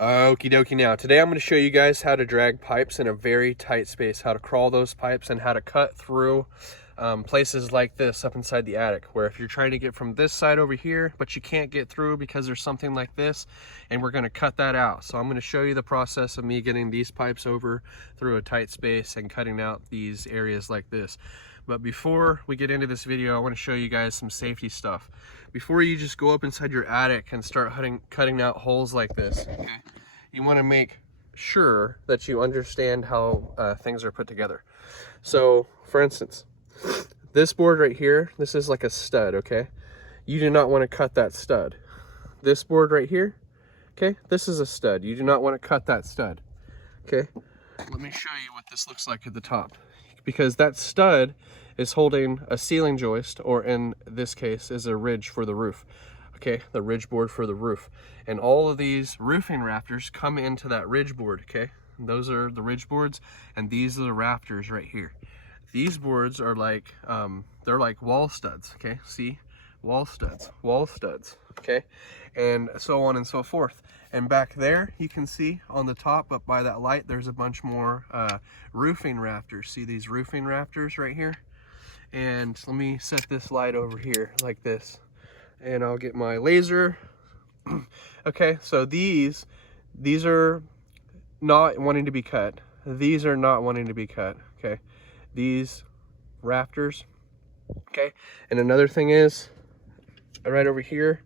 Okie dokie. Now, today I'm going to show you guys how to drag pipes in a very tight space, how to crawl those pipes, and how to cut through places like this up inside the attic, where if you're trying to get from this side over here, but you can't get through because there's something like this, and we're going to cut that out. So I'm going to show you the process of me getting these pipes over through a tight space and cutting out these areas like this. But before we get into this video, I want to show you guys some safety stuff. Before you just go up inside your attic and start cutting out holes like this, okay, you want to make sure that you understand how things are put together. So, for instance, this board right here, this is like a stud, okay? You do not want to cut that stud. This board right here, okay, this is a stud. You do not want to cut that stud, okay? Let me show you what this looks like at the top. Because that stud is holding a ceiling joist, or in this case is a ridge for the roof, okay, the ridge board for the roof. And all of these roofing rafters come into that ridge board, okay? And those are the ridge boards, and these are the rafters right here. These boards are like they're like wall studs, okay? See, wall studs, okay, and so on and so forth. And back there you can see on the top up by that light, there's a bunch more roofing rafters. See these roofing rafters right here? And let me set this light over here like this, and I'll get my laser. Okay, so these are not wanting to be cut. These are not wanting to be cut, okay? These rafters, okay? And another thing is, right over here,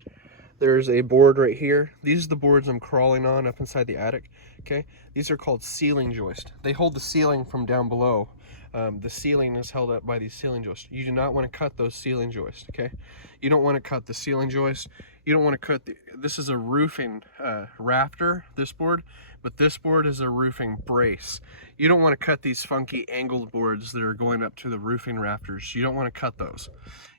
there's a board right here. These are the boards I'm crawling on up inside the attic, okay? These are called ceiling joist. They hold the ceiling from down below. The ceiling is held up by these ceiling joists. You do not want to cut those ceiling joists, okay? You don't want to cut the ceiling joist. You don't want to cut this is a roofing rafter, this board, but this board is a roofing brace. You don't want to cut these funky angled boards that are going up to the roofing rafters. You don't want to cut those.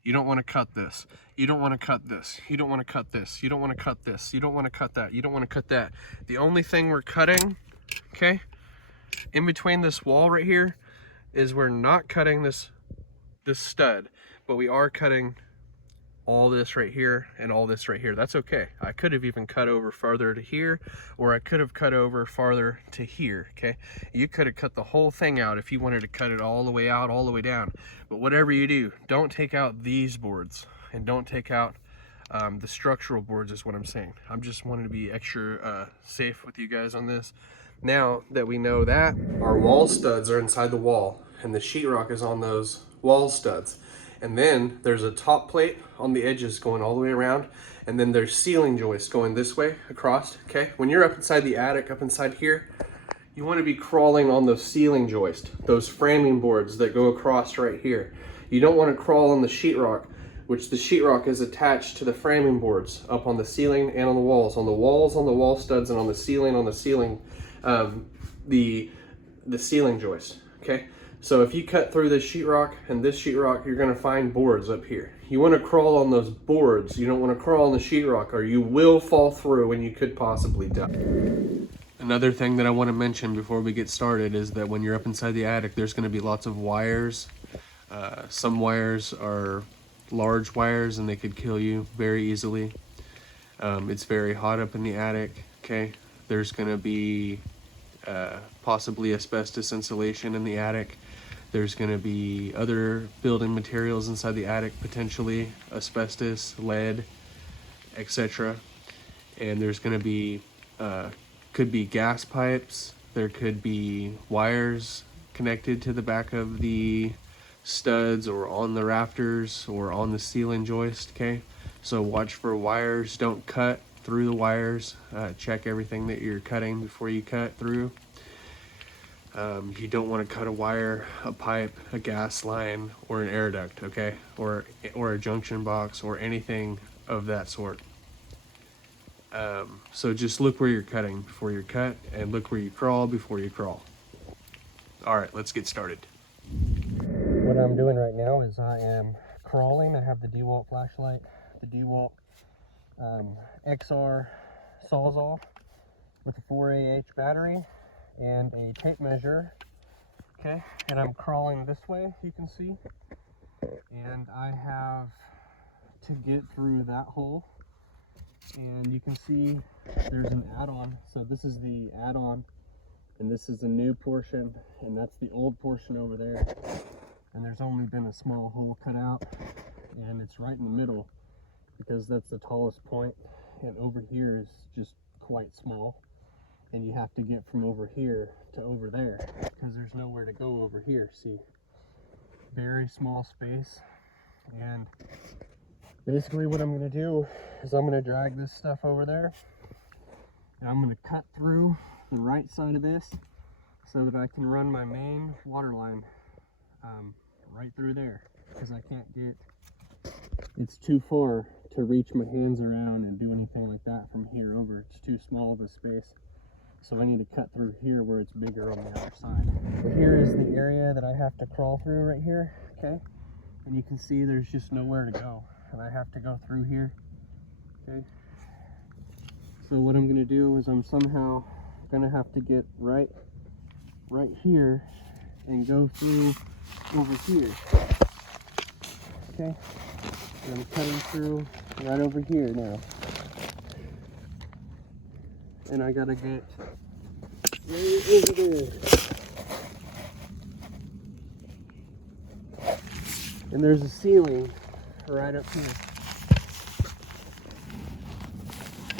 You don't want to cut this. You don't want to cut this. You don't want to cut this. You don't want to cut this. You don't want to cut that. You don't want to cut that. The only thing we're cutting, okay, in between this wall right here, is we're not cutting this stud, but we are cutting all this right here and all this right here. That's okay. I could have even cut over farther to here, or I could have cut over farther to here, okay? You could have cut the whole thing out if you wanted to cut it all the way out, all the way down. But whatever you do, don't take out these boards, and don't take out the structural boards is what I'm saying. I'm just wanting to be extra safe with you guys on this. Now that we know that, our wall studs are inside the wall, and the sheetrock is on those wall studs. And then there's a top plate on the edges going all the way around, and then there's ceiling joists going this way across, okay? When you're up inside the attic, up inside here, you want to be crawling on those ceiling joists, those framing boards that go across right here. You don't want to crawl on the sheetrock, which the sheetrock is attached to the framing boards up on the ceiling and on the walls. On the walls, on the wall studs, and on the ceiling, the ceiling joist, okay? So if you cut through this sheetrock and this sheetrock, you're gonna find boards up here. You wanna crawl on those boards. You don't wanna crawl on the sheetrock, or you will fall through and you could possibly die. Another thing that I wanna mention before we get started is that when you're up inside the attic, there's gonna be lots of wires. Some wires are large wires and they could kill you very easily. It's very hot up in the attic, okay? There's gonna be possibly asbestos insulation in the attic. There's going to be other building materials inside the attic, potentially asbestos, lead, etc. And there's going to be could be gas pipes. There could be wires connected to the back of the studs, or on the rafters, or on the ceiling joist, okay? So watch for wires. Don't cut through the wires. Check everything that you're cutting before you cut through. You don't want to cut a wire, a pipe, a gas line, or an air duct, okay? Or a junction box, or anything of that sort. So just look where you're cutting before you cut, and look where you crawl before you crawl. All right, let's get started. What I'm doing right now is I am crawling. I have the DeWalt flashlight, the DeWalt XR Sawzall with a 4AH battery, and a tape measure, okay? And I'm crawling this way, you can see. And I have to get through that hole And you can see there's an add-on. So this is the add-on, and this is the new portion, and that's the old portion over there. And there's only been a small hole cut out, and it's right in the middle because that's the tallest point, and over here is just quite small, and you have to get from over here to over there because there's nowhere to go over here. See, very small space. And basically what I'm going to do is I'm going to drag this stuff over there, and I'm going to cut through the right side of this so that I can run my main water line right through there, because I can't get, it's too far to reach my hands around and do anything like that from here over. It's too small of a space. So I need to cut through here where it's bigger on the other side. But here is the area that I have to crawl through right here, okay? And you can see there's just nowhere to go, and I have to go through here, okay? So what I'm gonna do is I'm somehow gonna have to get right here and go through over here, okay? And I'm cutting through right over here now. And I gotta get right over there. And there's a ceiling right up here.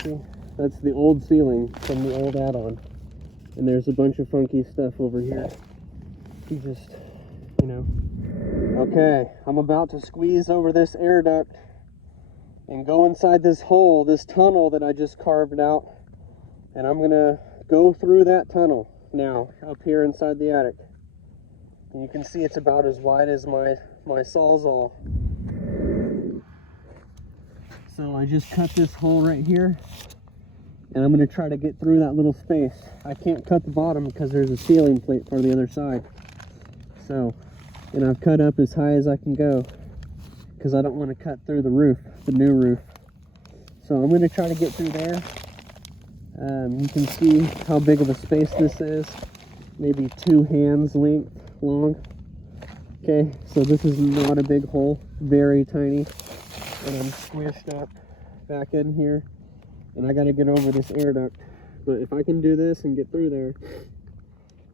See, that's the old ceiling from the old add-on. And there's a bunch of funky stuff over here. You just, you know. Okay, I'm about to squeeze over this air duct and go inside this hole, this tunnel that I just carved out. And I'm gonna go through that tunnel now, up here inside the attic. And you can see it's about as wide as my Sawzall. So I just cut this hole right here, and I'm gonna try to get through that little space. I can't cut the bottom because there's a ceiling plate for the other side. So, and I've cut up as high as I can go because I don't want to cut through the roof, the new roof. So I'm gonna try to get through there. You can see how big of a space this is, maybe 2 hands length long. Okay, so this is not a big hole, very tiny, and I'm squished up back in here, and I gotta get over this air duct. But if I can do this and get through there,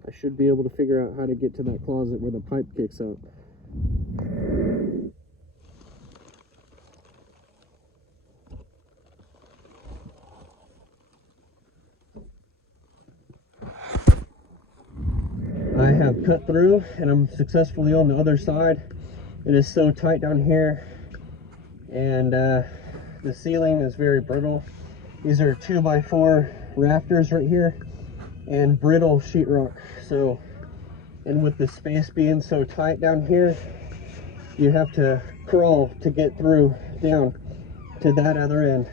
I should be able to figure out how to get to that closet where the pipe kicks up. I have cut through, and I'm successfully on the other side. It is so tight down here, and the ceiling is very brittle. These are 2x4 rafters right here and brittle sheetrock. So, and with the space being so tight down here, you have to crawl to get through down to that other end.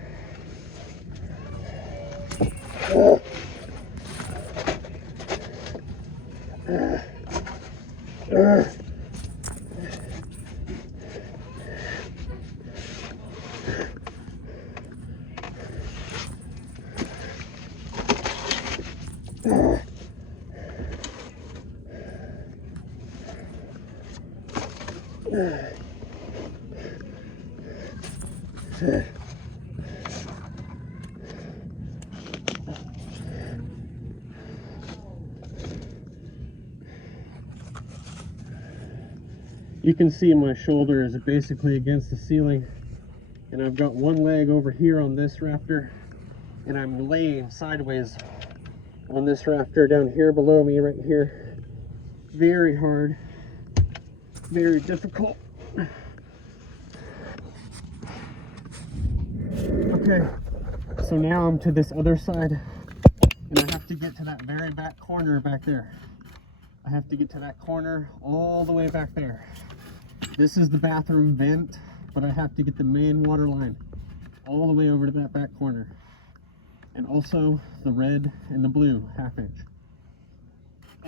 You can see my shoulder is basically against the ceiling, and I've got one leg over here on this rafter, and I'm laying sideways on this rafter down here below me right here. Very hard, very difficult. Okay, so now I'm to this other side, and I have to get to that very back corner back there. I have to get to that corner all the way back there. This is the bathroom vent, but I have to get the main water line all the way over to that back corner. And also the red and the blue 1/2 inch.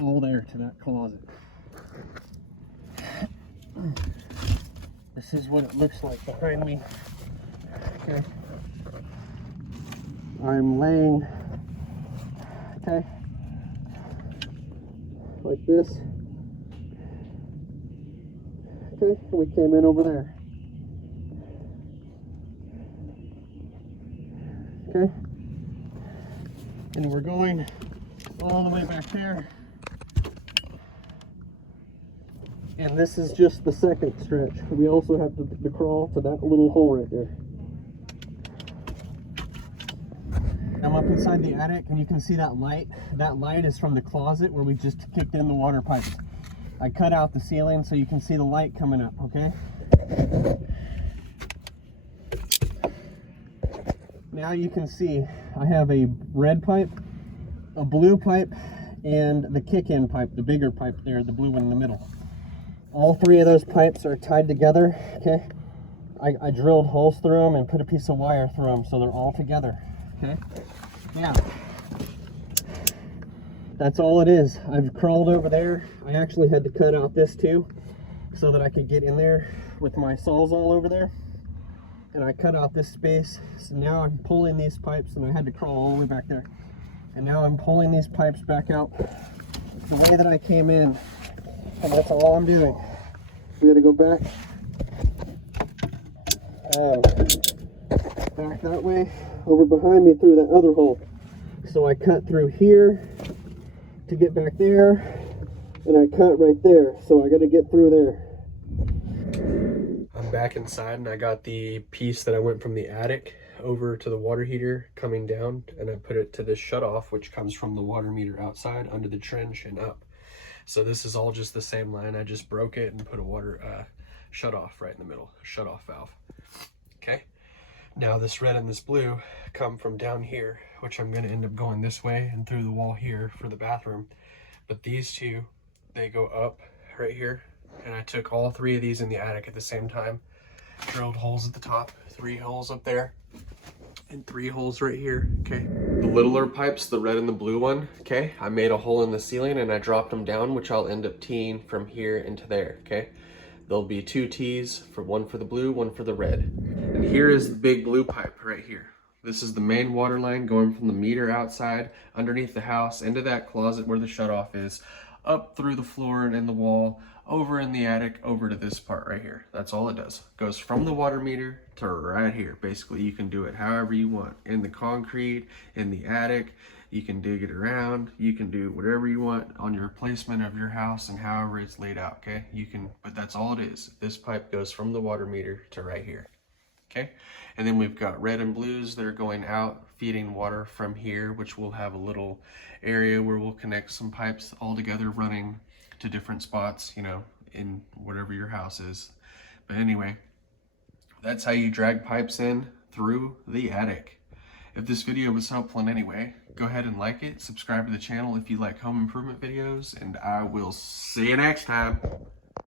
All there to that closet. This is what it looks like behind me. Okay. I'm laying, okay, like this. Okay, we came in over there. okay? And we're going all the way back there. And this is just the second stretch. We also have to crawl to that little hole right there. I'm up inside the attic, and you can see that light. That light is from the closet where we just kicked in the water pipe. I cut out the ceiling so you can see the light coming up, okay? Now you can see I have a red pipe, a blue pipe, and the kick-in pipe, the bigger pipe there, the blue one in the middle. All three of those pipes are tied together, okay? I drilled holes through them and put a piece of wire through them so they're all together, okay? Now, that's all it is. I've crawled over there. I actually had to cut out this too so that I could get in there with my Sawzall over there. And I cut out this space. So now I'm pulling these pipes, and I had to crawl all the way back there. And now I'm pulling these pipes back out the way that I came in. And that's all I'm doing. We had to go back back that way, over behind me through that other hole. So I cut through here to get back there, and I cut right there. So I got to get through there. I'm back inside, and I got the piece that I went from the attic over to the water heater coming down, and I put it to this shutoff, which comes from the water meter outside under the trench and up. So this is all just the same line. I just broke it and put a water shutoff right in the middle, shutoff valve. Okay. Now this red and this blue come from down here, which I'm going to end up going this way and through the wall here for the bathroom. But these two, they go up right here. And I took all three of these in the attic at the same time, drilled holes at the top, 3 holes up there, and 3 holes right here, okay? The littler pipes, the red and the blue one, okay? I made a hole in the ceiling and I dropped them down, which I'll end up teeing from here into there, okay? There'll be 2 tees, one for the blue, one for the red. And here is the big blue pipe right here. This is the main water line going from the meter outside, underneath the house, into that closet where the shutoff is, up through the floor and in the wall, over in the attic, over to this part right here. That's all it does. Goes from the water meter to right here. Basically, you can do it however you want. In the concrete, in the attic, you can dig it around. You can do whatever you want on your placement of your house and however it's laid out, okay? You can, but that's all it is. This pipe goes from the water meter to right here, okay? And then we've got red and blues that are going out, feeding water from here, which will have a little area where we'll connect some pipes all together running to different spots, you know, in whatever your house is. But anyway, that's how you drag pipes in through the attic. If this video was helpful in any way, go ahead and like it, subscribe to the channel if you like home improvement videos, and I will see you next time.